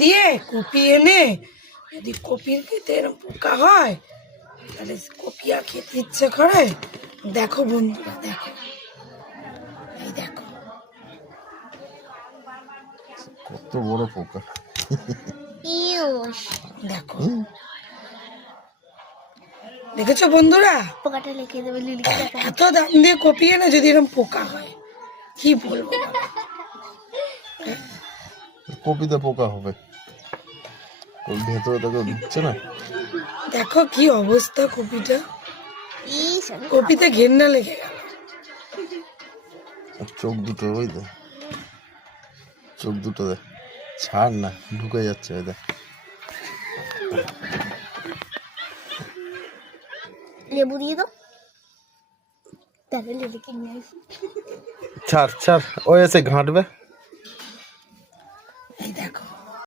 দিয়ে কপি এনে যদি কপির খেতে এরকম পোকা হয় তাহলে কপি আর খেতে ইচ্ছে করে। দেখো বন্ধুরা, দেখো, এই দেখো কত বড় পোকা। দেখো, দেখেছো বন্ধুরা, পোকাটা লিখে দেবে লিলি। এত দাম দিয়ে কপি এনে যদি এরকম পোকা হয় কি বলবো। কপিতে পোকা হবে, ওই ভেতরে তো দিচ্ছে না। দেখো কি অবস্থা কপিটা, কপিতে ঘেন্না লেগে গেল। চোখ দুটো ওই দে, চোখ দুটো দেখ, ছাড় না, ঢুকে যাচ্ছে ওই দেখ। লেবু দিয়ে দাও, তাহলে লেবুকে নিয়ে আসি। ছাড় ছাড়, ওই এসে ঘাঁটবে।